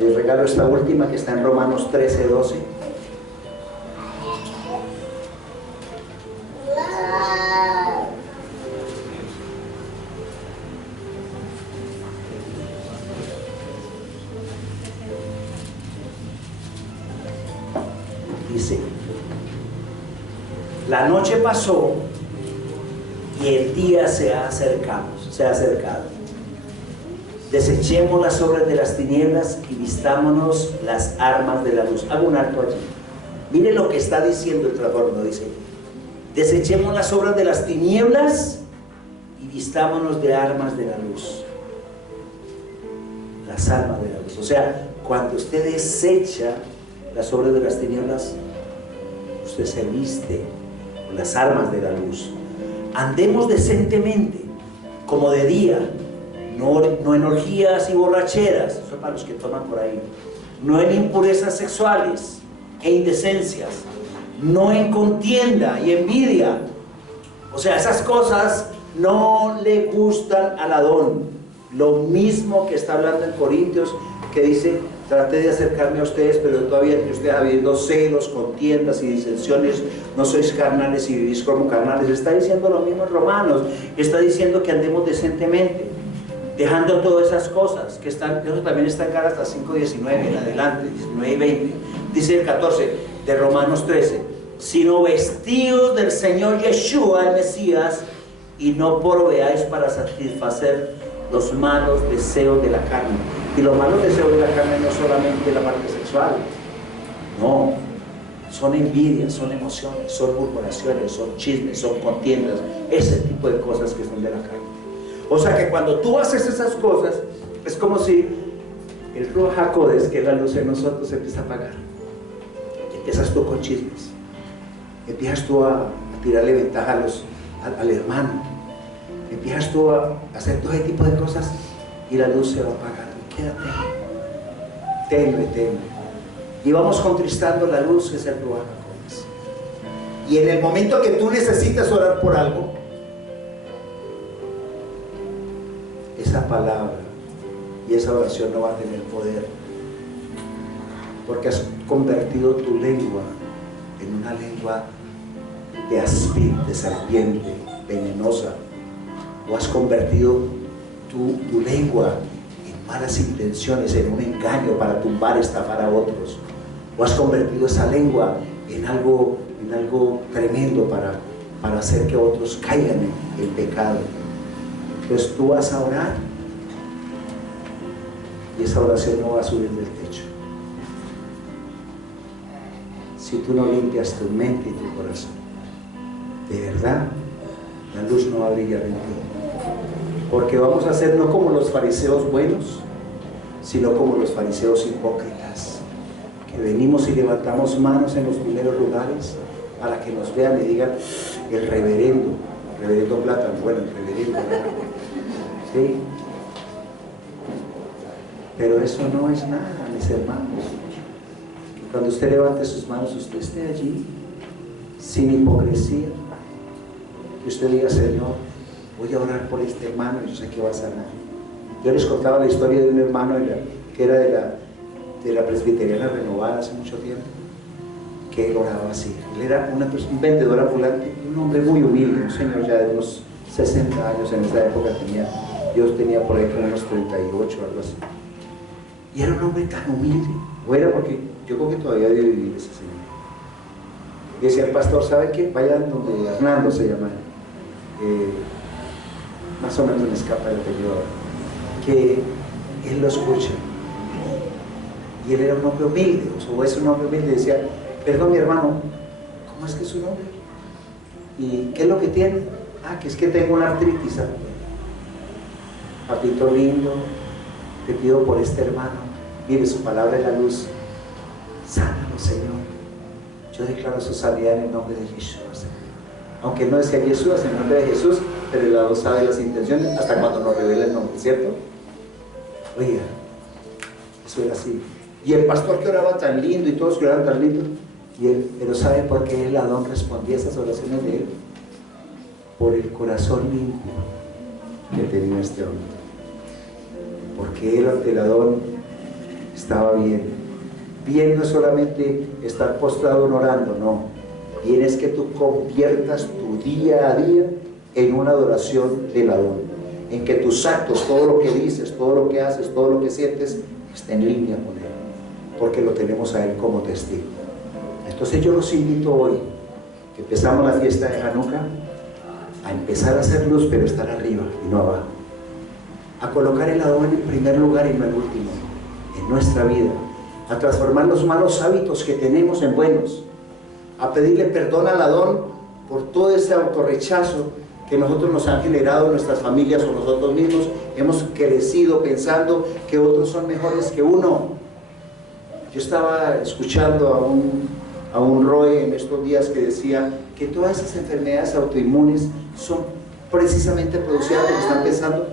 Les regalo esta última que está en Romanos 13:12. Dice, la noche pasó y el día se ha acercado. Desechemos las obras de las tinieblas y vistámonos las armas de la luz. Hago un alto allí. Mire lo que está diciendo el Transformador. Dice, desechemos las obras de las tinieblas y vistámonos de armas de la luz. Las armas de la luz. O sea, cuando usted desecha las obras de las tinieblas, usted se viste con las armas de la luz. Andemos decentemente, como de día, no en orgías y borracheras, eso es para los que toman por ahí, no en impurezas sexuales e indecencias, no en contienda y envidia. O sea, esas cosas no le gustan al Adón. Lo mismo que está hablando en Corintios, que dice, traté de acercarme a ustedes, pero todavía entre ustedes habiendo celos, contiendas y disensiones, no sois carnales y vivís como carnales. Está diciendo lo mismo en Romanos, está diciendo que andemos decentemente, dejando todas esas cosas, que están, eso también está en Gálatas 5:19 en adelante, 19 y 20, dice el 14 de Romanos 13, sino vestidos del Señor Yeshua, el Mesías, y no proveáis para satisfacer los malos deseos de la carne. Y los malos deseos de la carne no solamente la parte sexual, no, son envidias, son emociones, son murmuraciones, son chismes, son contiendas, ese tipo de cosas que son de la carne. O sea que cuando tú haces esas cosas, es como si el Ruach HaKodesh, que es la luz en nosotros, se empieza a apagar. Empiezas tú con chismes, empiezas tú a tirarle ventaja al hermano, empiezas tú a hacer todo ese tipo de cosas y la luz se va apagando. Quédate tenue. Y vamos contristando la luz, que es el Ruach HaKodesh. Y en el momento que tú necesitas orar por algo, esa palabra y esa oración no va a tener poder, porque has convertido tu lengua en una lengua de áspid, de serpiente, venenosa, o has convertido tu lengua en malas intenciones, en un engaño para tumbar, estafar a otros, o has convertido esa lengua en algo tremendo para hacer que otros caigan en pecado. Entonces tú vas a orar y esa oración no va a subir del techo si tú no limpias tu mente y tu corazón. De verdad, la luz no va a brillar en ti, porque vamos a ser no como los fariseos buenos, sino como los fariseos hipócritas, que venimos y levantamos manos en los primeros lugares para que nos vean y digan, el reverendo Plátano, bueno, el reverendo, ¿sí? Pero eso no es nada, mis hermanos. Que cuando usted levante sus manos, usted esté allí, sin hipocresía. Que usted diga, Señor, voy a orar por este hermano y yo sé que va a sanar. Yo les contaba la historia de un hermano que era de la Presbiteriana Renovada hace mucho tiempo, que él oraba así. Él era un vendedor ambulante, un hombre muy humilde, un señor ya de unos 60 años en esa época tenía. Yo tenía por ahí como unos 38 o algo así. Y era un hombre tan humilde. O era porque yo creo que todavía debe vivir ese señor. Y decía el pastor, ¿sabe qué? Vayan donde Hernando se llama. Más o menos me escapa el apellido. Que él lo escucha. Y él era un hombre humilde, o es un hombre humilde. Y decía, perdón mi hermano, ¿cómo es que es su nombre? ¿Y qué es lo que tiene? Ah, que es que tengo una artritis. Papito lindo, te pido por este hermano, mire su palabra es la luz, sánalo Señor, yo declaro su sanidad en el nombre de Jesús, aunque no decía Jesús, en el nombre de Jesús, pero el lado sabe las intenciones hasta cuando nos revela el nombre, ¿cierto? Oiga, eso era así, y el pastor que oraba tan lindo y todos que oraban tan lindo, y él, pero ¿sabe por qué el Adón respondía esas oraciones de él? Por el corazón limpio que tenía este hombre, porque él ante el Adón estaba bien. Bien no es solamente estar postrado orando, no, bien es que tú conviertas tu día a día en una adoración del Adón, en que tus actos, todo lo que dices, todo lo que haces, todo lo que sientes, esté en línea con él, porque lo tenemos a él como testigo. Entonces yo los invito hoy, que empezamos la fiesta de Hanukkah, a empezar a hacer luz, pero estar arriba y no abajo, a colocar el Adón en primer lugar y no el último en nuestra vida, a transformar los malos hábitos que tenemos en buenos, a pedirle perdón al Adón por todo ese autorrechazo que nosotros nos han generado en nuestras familias o nosotros mismos. Hemos crecido pensando que otros son mejores que uno. Yo estaba escuchando a un Roe en estos días que decía que todas esas enfermedades autoinmunes son precisamente producidas porque están pensando,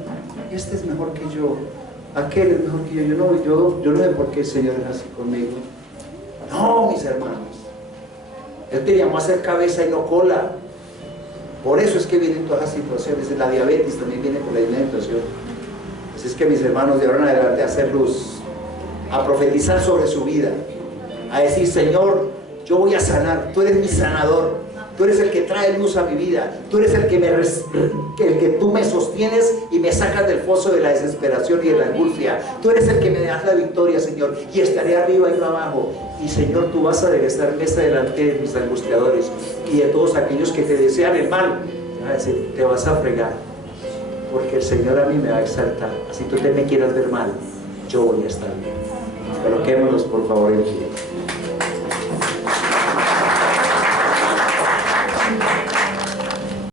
este es mejor que yo, aquel es mejor que yo no sé por qué el Señor es así conmigo. No, mis hermanos, Él te llamó a ser cabeza y no cola. Por eso es que vienen todas las situaciones. La diabetes también viene por la alimentación. Así es que, mis hermanos, de ahora en adelante a hacer luz, a profetizar sobre su vida, a decir, Señor, yo voy a sanar, tú eres mi sanador, tú eres el que trae luz a mi vida, tú eres el que tú me sostienes y me sacas del foso de la desesperación y de la angustia, tú eres el que me das la victoria, Señor, y estaré arriba y no abajo, y Señor, tú vas a aderezar mesa delante de mis angustiadores y de todos aquellos que te desean el mal. Te va a decir, te vas a fregar, porque el Señor a mí me va a exaltar. Así tú te me quieras ver mal, yo voy a estar bien. Coloquémonos por favor en pie.